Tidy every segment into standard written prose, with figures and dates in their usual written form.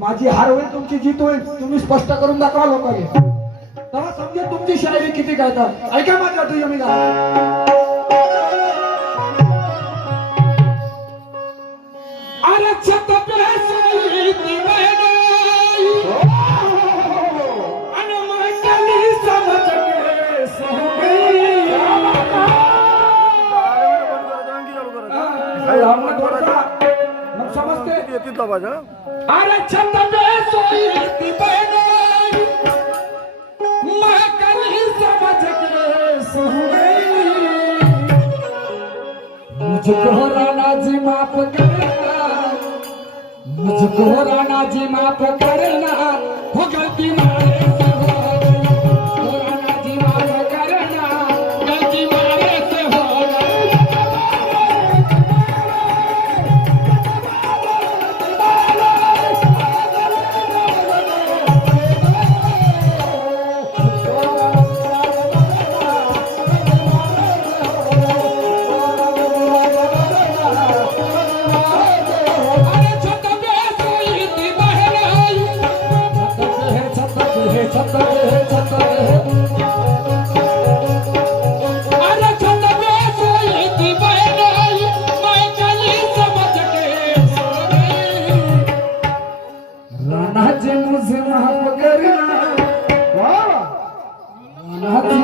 माझी हार होईल तुमची जीत होईल तुम्ही स्पष्ट करून दाखवा लोकांना तेव्हा समजेल तुमची शायरी किती गायतात ऐका माझ्या तुझ्या मी अरे छत पे सोई थी बहनोई अनमकली समझ के सो गई समझते अरे छत पे सोई थी बहनोई मैं कली समझ के सो गई मुझको राणा जी माफ करना मुझको राणा जी माफ करना हो गलती मारे से हो गई राणा जी माफ करना गलती मारे से हो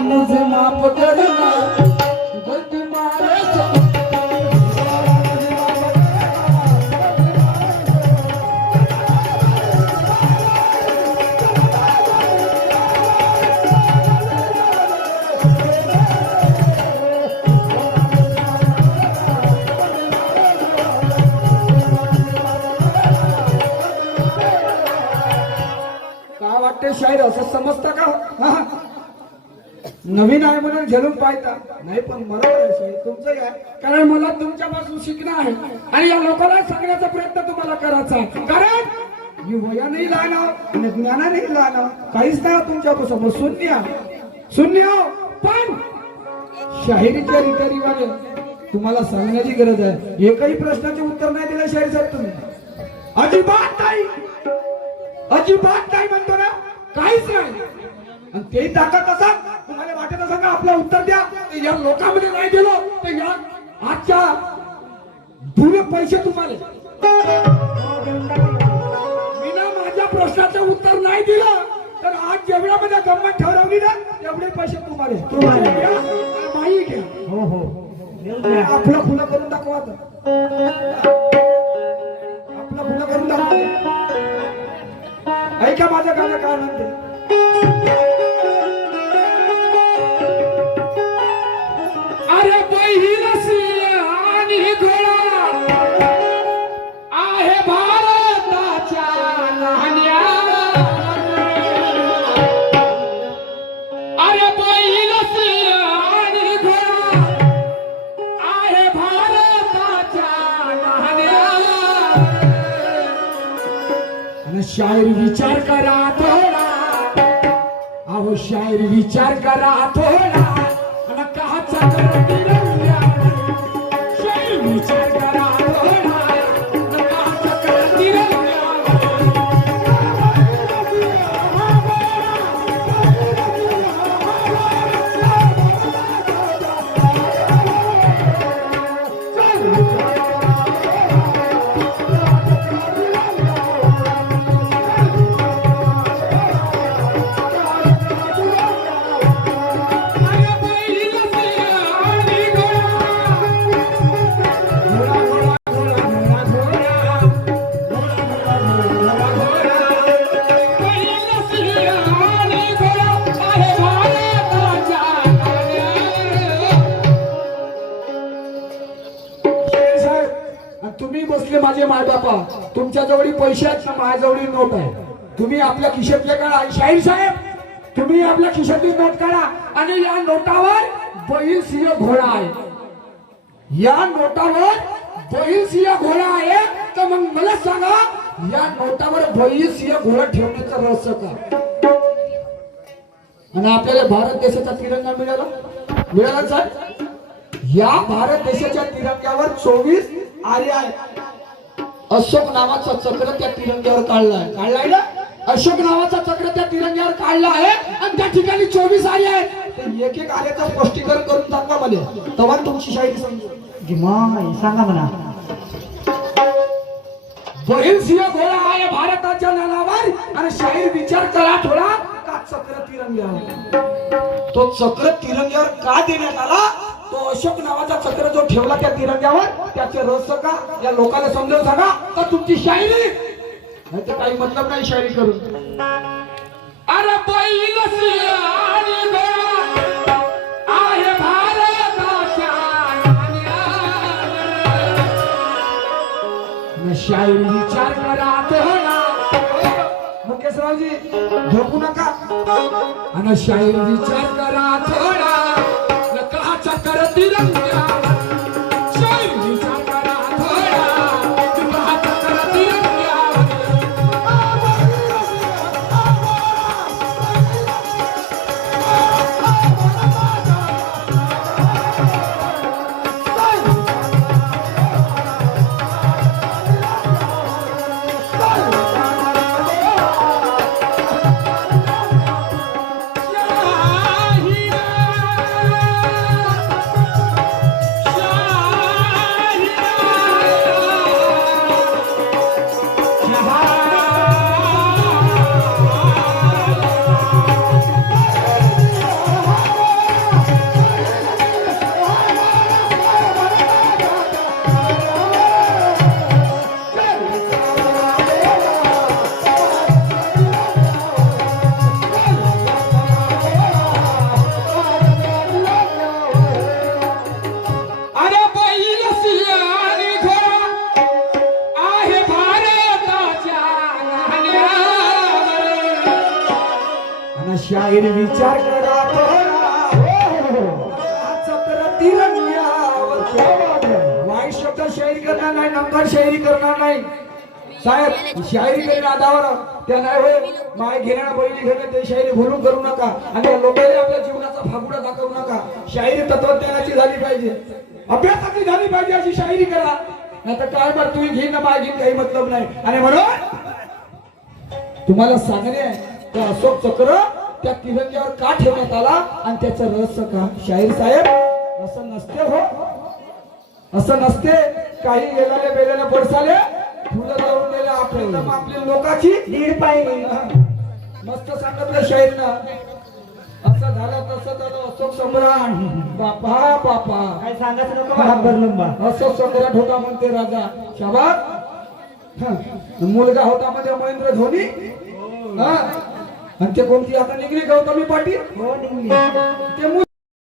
मुझे माफ करना गलती मारे काय वाटते शायर असं समजता का नवीन आहे म्हणून झेलून पाहता नाही पण बरोबर आहे तुमचं आहे कारण मला तुमच्यापासून शिकणं आहे आणि या लोकांना सांगण्याचा प्रयत्न तुम्हाला करायचा आहे कारण मी वयानेही लहान आणि ज्ञानानेही लहान काहीच नाही तुमच्यापासून शून्य शून्य पण शाहिरीच्या रीतिरिवाने तुम्हाला सांगण्याची गरज आहे एकही प्रश्नाचे उत्तर नाही दिलं शाहीर साहेब तुम्ही अजिबात नाही म्हणतो ना काहीच नाही आणि तेही ताकद असा तुम्हाला वाटत असं का आपलं उत्तर द्या या लोकांमध्ये नाही दिलो तर या आजच्या पुरे पैसे तुम्हाला मी ना माझ्या प्रश्नाचं उत्तर नाही दिलं तर आज जेवढ्यामध्ये गंमत ठरवली ना तेवढे पैसे तुम्हाला माही घ्या हो हो आपलं खुलं करून दाखवा आपलं खुलं करून दाखवा ऐका माझं गाणं काय म्हणते अरे बहीण आणि घोडा आहे भारताच्या लहान्या अरे बहीण आणि घोडा आहे भारताच्या लहान्या आणि शायर विचार करा थोडा अहो शायर विचार करा थोडा आणि कहाचा शायर विचार करा थोडा आणि कहाचा तुम्ही बसले माझे माय बापा तुमच्या जवळ पैसे आहेत ना माझ्याजवळ नोट आहे तुम्ही आपल्या खिशातले काढा शाहीर साहेब तुम्ही आपल्या खिशातली नोट काढा आणि या नोटावर बैल सिंह घोडा आहे या नोटावर बैल सिंह घोडा आहे तर मग मला सांगा या नोटावर बैल सिंह घोडा ठेवण्याचा रहस्य काय आणि आपल्याला भारत देशाचा तिरंगा मिळाला साहेब या भारत देशाच्या तिरंग्यावर 24 आर्य आहेत अशोक नावाचा चक्र त्या तिरंग्यावर काढलाय ना. अशोक नावाचा चक्र त्या तिरंग्यावर काढला आहे आणि त्या ठिकाणी 24 आरे आहेत. ते एक एक आरेचं स्पष्टीकरण करून दाखवा मला, तेव्हा तुमची शायरी समजेल. सांगा म्हणा. बहीण सिंह घोडा आहे भारताच्या नावावर आणि शाहीर विचार करा थोडा का चक्र तिरंग्यावर. तो चक्र तिरंग्यावर का देण्यात आला? तो अशोक नावाचा चक्र जो ठेवला त्या तिरंग्यावर त्याचे रहस्य का या लोकांना समजावून सांगा का तुमची शायरी नाही तर काही मतलब नाही शायरी करून. अरे बैल सिंह आणि घोडा आहे भारताच्या नावावर. शायरी विचार करा थोडा मुकेशरावजी झोपू नका. आणि शायरी विचार करा थोडा नका चक्र तिरंग्यावर. शायरी विचार करा थोडा नका चक्र तिरंग्यावर. शायर विचार करा चक्र तिरंग्यावर. वाईट शब्द शायरी करणार नाही, नंबर शायरी करणार नाही साहेब. शायरी करीन आधावर त्या नाही होय माय घेण्या बैली घेणं ते शायरी भरून करू नका आणि लोकांनी आपल्या जीवनाचा फागुडा दाखवू नका. शायरी तत्वज्ञानाची झाली पाहिजे, अभ्यासाची झाली पाहिजे अशी शायरी करा. नाही तर काय बरं तुम्ही घेईन ना माय घेईन काही मतलब नाही. आणि म्हणून तुम्हाला सांगणे आहे अशोक चक्र त्या तिरंग्यावर का ठेवण्यात आला आणि त्याचं रहस्य का. शाहीर साहेब असं नसते हो, असं नसते. काही गेल्याने बेल्याने पडसाले फुलं लावून गेले आपल्या लोकांची दीड पाहिजे. मस्त सांगितलं शाहीरनं. असं झालं तसं झालं. अशोक सम्राट बापा बापा काय सांगायचं नको. अशोक सम्राट होता म्हणते राजा शाबास. मुलगा होता म्हणजे महेंद्र धोनी. आणि ते कोणती आता निघली गौतमी पाटील. हो निघली. ते